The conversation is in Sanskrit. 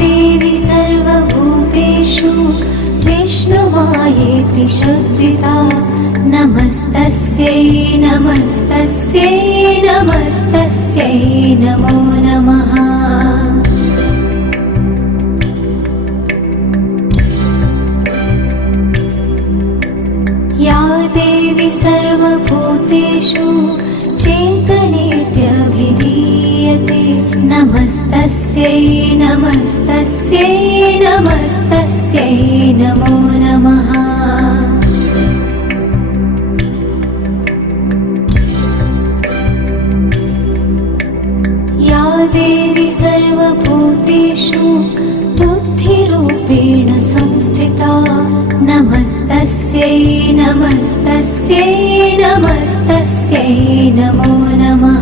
देवी सर्वभूतेषु विष्णुमायेति शुद्धिता नमस्तस्यै नमस्तस्यै नमस्तस्यै नमो नमः। या देवी सर्वभूतेषु चेतनेत्यभिधीयते नमस्तस्यै नमस्तस्यै नमस्तस्यै नमो नमः। या देवी सर्वभूतेषु बुद्धिरूपेण संस्थिता नमस्तस्यै नमस्तस्यै नमस्तस्यै नमो नमः।